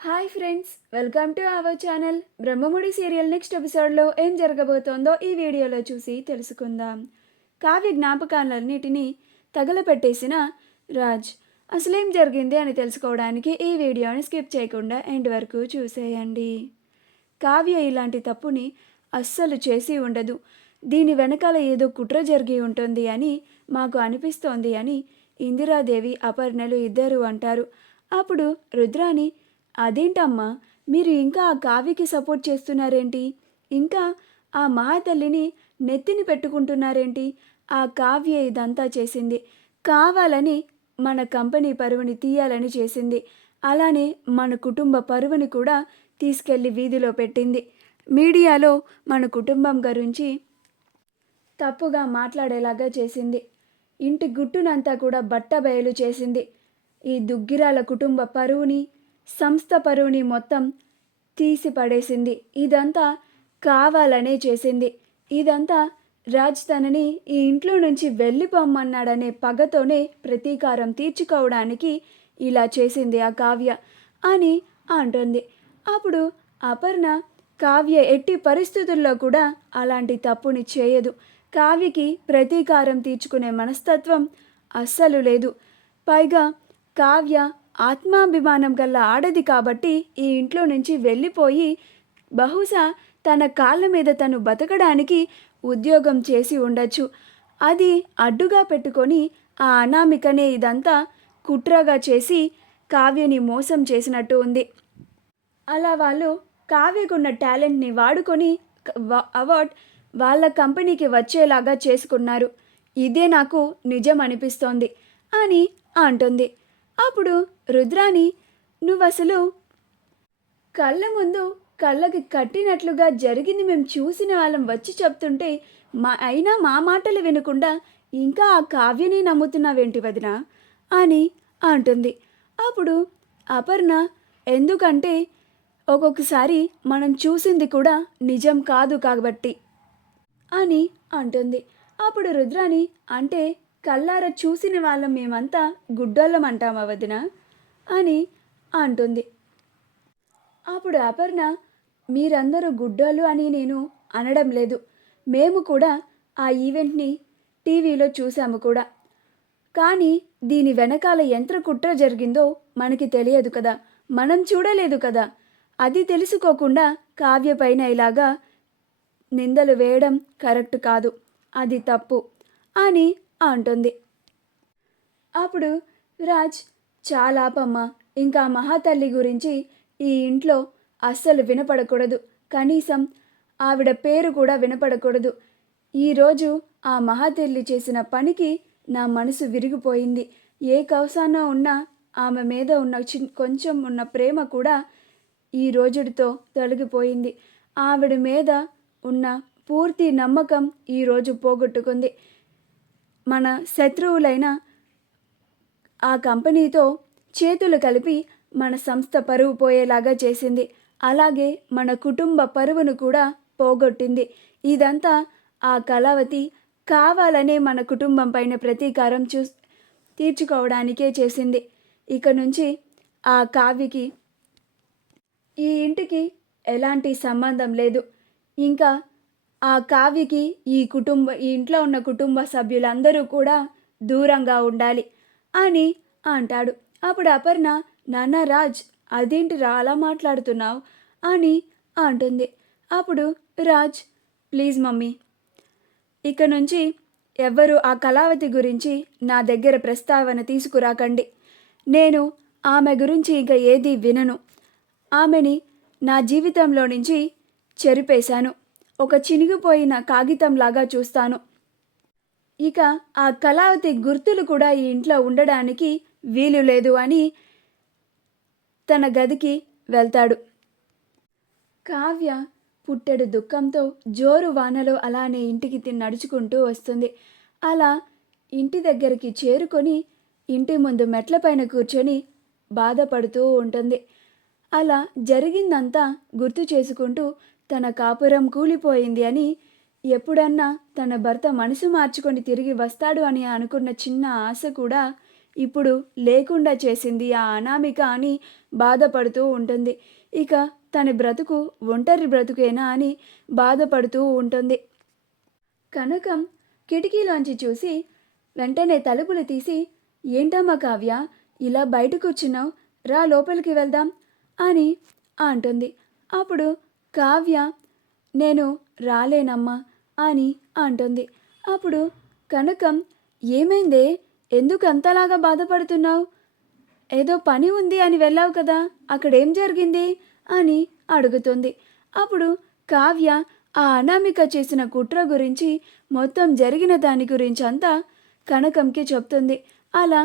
Hi friends, welcome to our channel. Brahmamudi serial next ఎపిసోడ్లో ఏం జరగబోతోందో ఈ వీడియోలో చూసి తెలుసుకుందాం. కావ్య జ్ఞాపకాలన్నిటినీ తగలపెట్టేసిన రాజ్ అసలేం జరిగింది అని తెలుసుకోవడానికి ఈ వీడియోని స్కిప్ చేయకుండా ఎండ్ వరకు చూసేయండి. కావ్య ఇలాంటి తప్పుని అస్సలు చేసి ఉండదు. దీని వెనకాల ఏదో కుట్ర జరిగి ఉంటుంది అని మాకు అనిపిస్తోంది అని ఇందిరాదేవి అపర్ణలు ఇద్దరు అంటారు. అప్పుడు రుద్రాని, అదేంటమ్మా, మీరు ఇంకా ఆ కావ్యకి సపోర్ట్ చేస్తున్నారేంటి? ఇంకా ఆ మహాతల్లిని నెత్తిని పెట్టుకుంటున్నారేంటి? ఆ కావ్య ఇదంతా చేసింది కావాలని మన కంపెనీ పరువుని తీయాలని చేసింది. అలానే మన కుటుంబ పరువుని కూడా తీసుకెళ్లి వీధిలో పెట్టింది. మీడియాలో మన కుటుంబం గురించి తప్పుగా మాట్లాడేలాగా చేసింది. ఇంటి గుట్టునంతా కూడా బట్టబయలు చేసింది. ఈ దుగ్గిరాల కుటుంబ పరువుని, సంస్థ పరువుని మొత్తం తీసి పడేసింది. ఇదంతా కావాలనే చేసింది. ఇదంతా రాజ్ తనని ఈ ఇంట్లో నుంచి వెళ్ళిపోమ్మన్నాడనే పగతోనే ప్రతీకారం తీర్చుకోవడానికి ఇలా చేసింది ఆ కావ్య అని అంటుంది. అప్పుడు అపర్ణ, కావ్య ఎట్టి పరిస్థితుల్లో కూడా అలాంటి తప్పుని చేయదు. కావ్యకి ప్రతీకారం తీర్చుకునే మనస్తత్వం అస్సలు లేదు. పైగా కావ్య ఆత్మాభిమానం గల ఆడది కాబట్టి ఈ ఇంట్లో నుంచి వెళ్ళిపోయి బహుశా తన కాళ్ళ మీద తను బతకడానికి ఉద్యోగం చేసి ఉండొచ్చు. అది అడ్డుగా పెట్టుకొని ఆ అనామికనే ఇదంతా కుట్రగా చేసి కావ్యని మోసం చేసినట్టు ఉంది. అలా వాళ్ళు కావ్యకున్న టాలెంట్ని వాడుకొని అవార్డ్ వాళ్ళ కంపెనీకి వచ్చేలాగా చేసుకున్నారు. ఇదే నాకు నిజం అనిపిస్తోంది అని అంటుంది. అప్పుడు రుద్రాని, నువ్వసలు కళ్ళ ముందు కళ్ళకి కట్టినట్లుగా జరిగింది మేము చూసిన వాళ్ళం వచ్చి చెప్తుంటే అయినా మా మాటలు వినకుండా ఇంకా ఆ కావ్యని నమ్ముతున్నావేంటి వదినా అని అంటుంది. అప్పుడు అపర్ణ, ఎందుకంటే ఒక్కొక్కసారి మనం చూసింది కూడా నిజం కాదు కాబట్టి అని అంటుంది. అప్పుడు రుద్రాని, అంటే కళ్ళార చూసిన వాళ్ళం మేమంతా గుడ్డోళ్ళం అంటామా వదిన అని అంటుంది. అప్పుడు అపర్ణ, మీరందరూ గుడ్డోళ్ళు అని నేను అనడం లేదు. మేము కూడా ఆ ఈవెంట్ని టీవీలో చూసాము కూడా. కానీ దీని వెనకాల ఎంత కుట్ర జరిగిందో మనకి తెలియదు కదా, మనం చూడలేదు కదా. అది తెలుసుకోకుండా కావ్య పైన ఇలాగా నిందలు వేయడం కరెక్ట్ కాదు, అది తప్పు అని అంటుంది. అప్పుడు రాజ్, చాలా ఆపమ్మా, ఇంకా మహాతల్లి గురించి ఈ ఇంట్లో అస్సలు వినపడకూడదు. కనీసం ఆవిడ పేరు కూడా వినపడకూడదు. ఈరోజు ఆ మహాతల్లి చేసిన పనికి నా మనసు విరిగిపోయింది. ఏ కవసాన ఉన్నా ఆమె మీద ఉన్న కొంచెం ఉన్న ప్రేమ కూడా ఈ రోజుడితో తొలగిపోయింది. ఆవిడ మీద ఉన్న పూర్తి నమ్మకం ఈరోజు పోగొట్టుకుంది. మన శత్రువులైన ఆ కంపెనీతో చేతులు కలిపి మన సంస్థ పరువు పోయేలాగా చేసింది. అలాగే మన కుటుంబ పరువును కూడా పోగొట్టింది. ఇదంతా ఆ కళావతి కావాలనే మన కుటుంబం పైన ప్రతీకారం తీర్చుకోవడానికే చేసింది. ఇక నుంచి ఆ కావ్యకి ఈ ఇంటికి ఎలాంటి సంబంధం లేదు. ఇంకా ఆ కావ్యకి ఈ ఇంట్లో ఉన్న కుటుంబ సభ్యులందరూ కూడా దూరంగా ఉండాలి అని అంటాడు. అప్పుడు అపర్ణ, నాన్న రాజ్, అదేంటిరా అలా మాట్లాడుతున్నావు అని అంటుంది. అప్పుడు రాజ్, ప్లీజ్ మమ్మీ, ఇక నుంచి ఎవ్వరూ ఆ కళావతి గురించి నా దగ్గర ప్రస్తావన తీసుకురాకండి. నేను ఆమె గురించి ఇక ఏదీ వినను. ఆమెని నా జీవితంలో నుంచి చెరిపేశాను. ఒక చినిగిపోయిన కాగితంలాగా చూస్తాను. ఇక ఆ కళావతి గుర్తులు కూడా ఈ ఇంట్లో ఉండడానికి వీలు లేదు అని తన గదికి వెళ్తాడు. కావ్య పుట్టెడు దుఃఖంతో జోరు వానలో అలానే ఇంటికి నడుచుకుంటూ వస్తుంది. అలా ఇంటి దగ్గరికి చేరుకొని ఇంటి ముందు మెట్లపైన కూర్చొని బాధపడుతూ ఉంటుంది. అలా జరిగిందంతా గుర్తు చేసుకుంటూ తన కాపురం కూలిపోయింది అని, ఎప్పుడన్నా తన భర్త మనసు మార్చుకొని తిరిగి వస్తాడు అని అనుకున్న చిన్న ఆశ కూడా ఇప్పుడు లేకుండా చేసింది ఆ అనామిక అని బాధపడుతూ ఉంటుంది. ఇక తన బ్రతుకు ఒంటరి బ్రతుకేనా అని బాధపడుతూ ఉంటుంది. కనకం కిటికీలోంచి చూసి వెంటనే తలుపులు తీసి, ఏంటమ్మా కావ్య, ఇలా బయట కూర్చున్నావు, రా లోపలికి వెళ్దాం అని అంటుంది. అప్పుడు కావ్య, నేను రాలేనమ్మా అని అంటుంది. అప్పుడు కనకం, ఏమైందే, ఎందుకు అంతలాగా బాధపడుతున్నావు? ఏదో పని ఉంది అని వెళ్ళావు కదా, అక్కడేం జరిగింది అని అడుగుతుంది. అప్పుడు కావ్య ఆ అనామిక చేసిన కుట్ర గురించి, మొత్తం జరిగిన దాని గురించి అంతా కనకంకి చెప్తుంది. అలా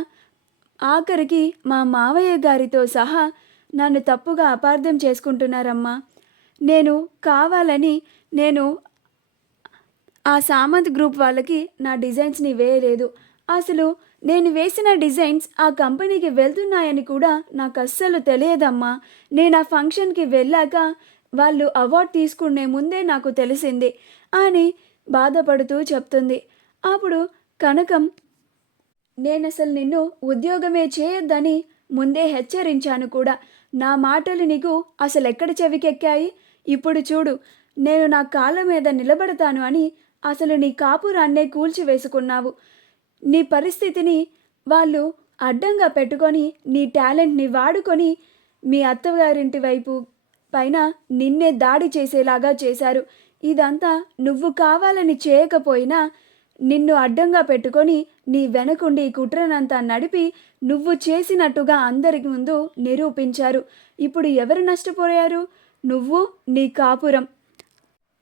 ఆఖరికి మా మావయ్య గారితో సహా నన్ను తప్పుగా అపార్థం చేసుకుంటున్నారమ్మా. నేను కావాలని ఆ సామంత్ గ్రూప్ వాళ్ళకి నా డిజైన్స్ని వేయలేదు. అసలు నేను వేసిన డిజైన్స్ ఆ కంపెనీకి వెళ్తున్నాయని కూడా నాకు అస్సలు తెలియదమ్మా. నేను ఆ ఫంక్షన్కి వెళ్ళాక వాళ్ళు అవార్డు తీసుకునే ముందే నాకు తెలిసింది అని బాధపడుతూ చెప్తుంది. అప్పుడు కనకం, నేనసలు నిన్ను ఉద్యోగమే చేయొద్దని ముందే హెచ్చరించాను కూడా. నా మాటలు నీకు అసలు ఎక్కడ చెవికెక్కాయి? ఇప్పుడు చూడు, నేను నా కాళ్ళ మీద నిలబడతాను అని అసలు నీ కాపురాన్నే కూల్చివేసుకున్నావు. నీ పరిస్థితిని వాళ్ళు అడ్డంగా పెట్టుకొని, నీ టాలెంట్ని వాడుకొని మీ అత్తగారింటి వైపు పైన నిన్నే దాడి చేసేలాగా చేశారు. ఇదంతా నువ్వు కావాలని చేయకపోయినా నిన్ను అడ్డంగా పెట్టుకొని నీ వెనకుండి ఈ కుట్రనంతా నడిపి నువ్వు చేసినట్టుగా అందరి ముందు నిరూపించారు. ఇప్పుడు ఎవరు నష్టపోయారు? నువ్వు, నీ కాపురం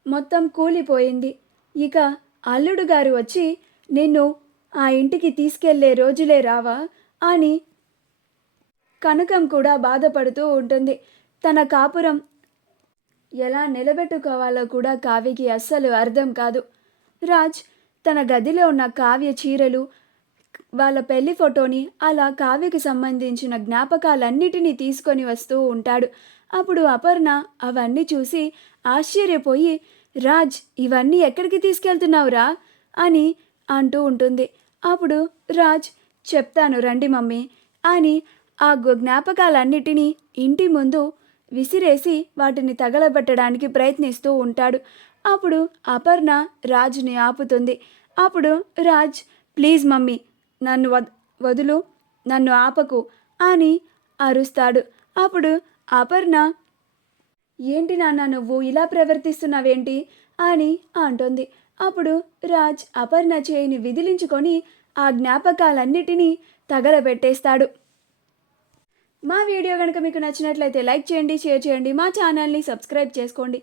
మొత్తం కూలిపోయింది. ఇక అల్లుడు గారు వచ్చి నిన్ను ఆ ఇంటికి తీసుకెళ్లే రోజులే రావా అని కనకం కూడా బాధపడుతూ ఉంటుంది. తన కాపురం ఎలా నిలబెట్టుకోవాలో కూడా కావ్యకి అస్సలు అర్థం కాదు. రాజ్ తన గదిలో ఉన్న కావ్య చీరలు, వాళ్ళ పెళ్లి ఫోటోని, అలా కావ్యకి సంబంధించిన జ్ఞాపకాలన్నిటినీ తీసుకొని వస్తూ ఉంటాడు. అప్పుడు అపర్ణ అవన్నీ చూసి ఆశ్చర్యపోయి, రాజ్, ఇవన్నీ ఎక్కడికి తీసుకెళ్తున్నావురా అని అంటూ ఉంటుంది. అప్పుడు రాజ్, చెప్తాను రండి మమ్మీ అని ఆ జ్ఞాపకాలన్నిటినీ ఇంటి ముందు విసిరేసి వాటిని తగలబెట్టడానికి ప్రయత్నిస్తూ ఉంటాడు. అప్పుడు అపర్ణ రాజ్ని ఆపుతుంది. అప్పుడు రాజ్, ప్లీజ్ మమ్మీ, నన్ను వదులు, నన్ను ఆపకు అని అరుస్తాడు. అప్పుడు అపర్ణ, ఏంటి నాన్న నువ్వు ఇలా ప్రవర్తిస్తున్నావేంటి అని అంటుంది. అప్పుడు రాజ్ అపర్ణ చేయిని విదిలించుకొని ఆ జ్ఞాపకాలన్నిటినీ తగలబెట్టేస్తాడు. మా వీడియో కనుక మీకు నచ్చినట్లయితే లైక్ చేయండి, షేర్ చేయండి, మా ఛానల్ని సబ్స్క్రైబ్ చేసుకోండి.